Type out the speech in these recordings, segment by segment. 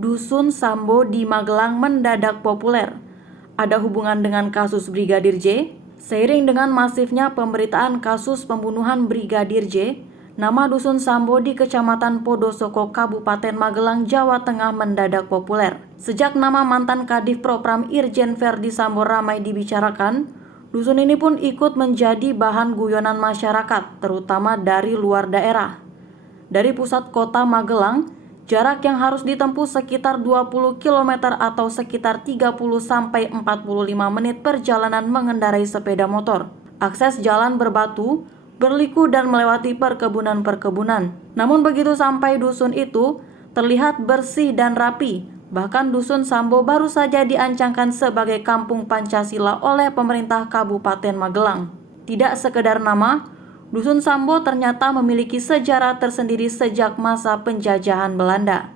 Dusun Sambo di Magelang mendadak populer. Ada hubungan dengan kasus Brigadir J? Seiring dengan masifnya pemberitaan kasus pembunuhan Brigadir J, nama Dusun Sambo di Kecamatan Podosoko, Kabupaten Magelang, Jawa Tengah mendadak populer. Sejak nama mantan Kadif Propram Irjen Verdi Sambo ramai dibicarakan, dusun ini pun ikut menjadi bahan guyonan masyarakat, terutama dari luar daerah. Dari pusat kota Magelang, jarak yang harus ditempuh sekitar 20 km atau sekitar 30-45 menit perjalanan mengendarai sepeda motor. Akses jalan berbatu, berliku dan melewati perkebunan-perkebunan. Namun begitu sampai dusun itu, terlihat bersih dan rapi. Bahkan Dusun Sambo baru saja diancangkan sebagai Kampung Pancasila oleh pemerintah Kabupaten Magelang. Tidak sekedar nama, Dusun Sambo ternyata memiliki sejarah tersendiri sejak masa penjajahan Belanda.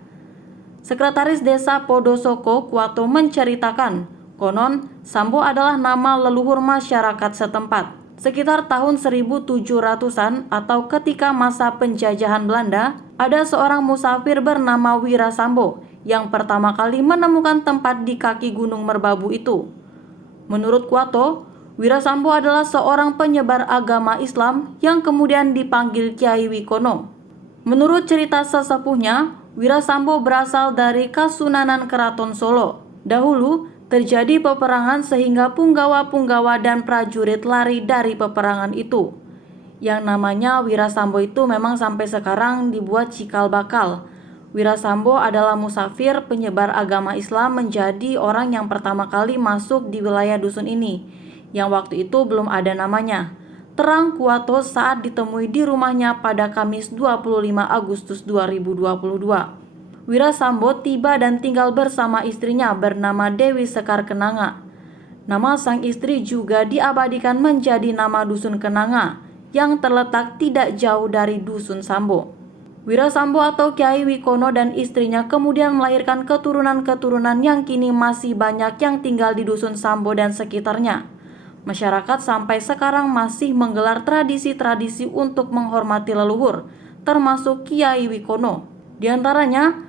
Sekretaris Desa Podosoko, Kuato, menceritakan, konon Sambo adalah nama leluhur masyarakat setempat. Sekitar tahun 1700-an atau ketika masa penjajahan Belanda, ada seorang musafir bernama Wira Sambo yang pertama kali menemukan tempat di kaki Gunung Merbabu itu. Menurut Kuato, Wira Sambo adalah seorang penyebar agama Islam yang kemudian dipanggil Kyai Wikono. Menurut cerita sesepuhnya, Wira Sambo berasal dari Kasunanan Keraton Solo. Dahulu terjadi peperangan sehingga punggawa-punggawa dan prajurit lari dari peperangan itu. Yang namanya Wira Sambo itu memang sampai sekarang dibuat cikal bakal. Wira Sambo adalah musafir penyebar agama Islam, menjadi orang yang pertama kali masuk di wilayah dusun ini, yang waktu itu belum ada namanya. Terang Kuato saat ditemui di rumahnya pada Kamis 25 Agustus 2022. Wira Sambo tiba dan tinggal bersama istrinya bernama Dewi Sekar Kenanga. Nama sang istri juga diabadikan menjadi nama Dusun Kenanga yang terletak tidak jauh dari Dusun Sambo. Wira Sambo atau Kyai Wikono dan istrinya kemudian melahirkan keturunan-keturunan yang kini masih banyak yang tinggal di Dusun Sambo dan sekitarnya. Masyarakat sampai sekarang masih menggelar tradisi-tradisi untuk menghormati leluhur, termasuk Kyai Wikono. Di antaranya,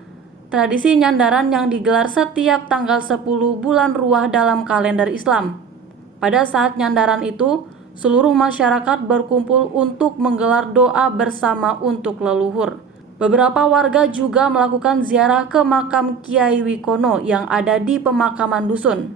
tradisi nyandaran yang digelar setiap tanggal 10 bulan Ruah dalam kalender Islam. Pada saat nyandaran itu, seluruh masyarakat berkumpul untuk menggelar doa bersama untuk leluhur. Beberapa warga juga melakukan ziarah ke makam Kyai Wikono yang ada di pemakaman dusun.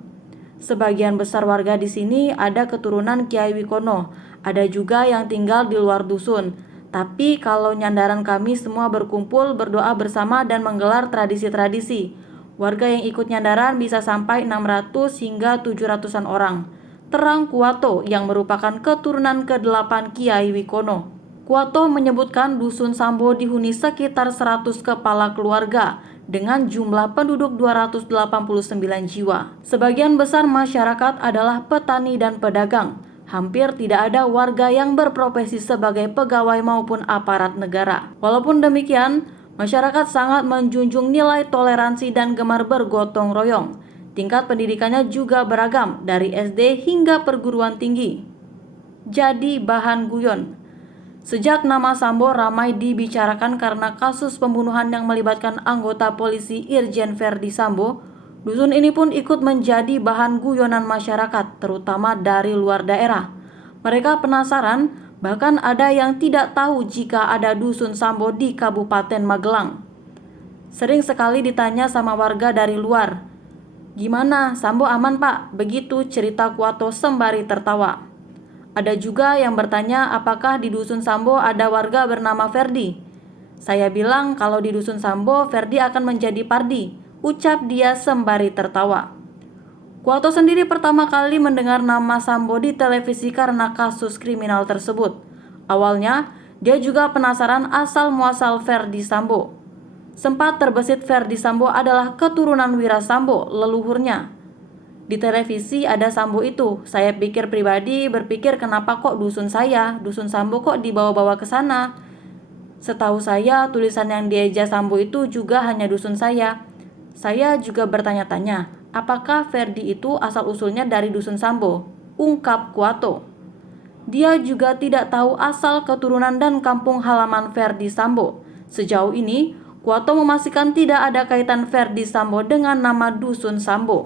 Sebagian besar warga di sini ada keturunan Kyai Wikono, ada juga yang tinggal di luar dusun. Tapi kalau nyandaran kami semua berkumpul, berdoa bersama dan menggelar tradisi-tradisi. Warga yang ikut nyandaran bisa sampai 600 hingga 700-an orang. Terang Kuato yang merupakan keturunan ke-8 Kyai Wikono. Kuato menyebutkan Dusun Sambo dihuni sekitar 100 kepala keluarga dengan jumlah penduduk 289 jiwa. Sebagian besar masyarakat adalah petani dan pedagang. Hampir tidak ada warga yang berprofesi sebagai pegawai maupun aparat negara. Walaupun demikian, masyarakat sangat menjunjung nilai toleransi dan gemar bergotong royong. Tingkat pendidikannya juga beragam, dari SD hingga perguruan tinggi. Jadi bahan guyon. Sejak nama Sambo ramai dibicarakan karena kasus pembunuhan yang melibatkan anggota polisi Irjen Verdi Sambo, dusun ini pun ikut menjadi bahan guyonan masyarakat, terutama dari luar daerah. Mereka penasaran, bahkan ada yang tidak tahu jika ada Dusun Sambo di Kabupaten Magelang. Sering sekali ditanya sama warga dari luar, "Gimana, Sambo aman Pak?" Begitu cerita Kuato sembari tertawa. Ada juga yang bertanya apakah di Dusun Sambo ada warga bernama Verdi. Saya bilang kalau di Dusun Sambo Verdi akan menjadi Pardi, ucap dia sembari tertawa. Kuato sendiri pertama kali mendengar nama Sambo di televisi karena kasus kriminal tersebut. Awalnya, dia juga penasaran asal-muasal Verdi Sambo. Sempat terbesit Verdi Sambo adalah keturunan Wira Sambo, leluhurnya. Di televisi ada Sambo itu. Saya pikir pribadi berpikir kenapa kok Dusun Sambo kok dibawa-bawa ke sana. Setahu saya tulisan yang dieja Sambo itu juga hanya dusun saya. Saya juga bertanya-tanya, apakah Verdi itu asal-usulnya dari Dusun Sambo? Ungkap Kuato. Dia juga tidak tahu asal keturunan dan kampung halaman Verdi Sambo. Sejauh ini, Kuato memastikan tidak ada kaitan Verdi Sambo dengan nama Dusun Sambo.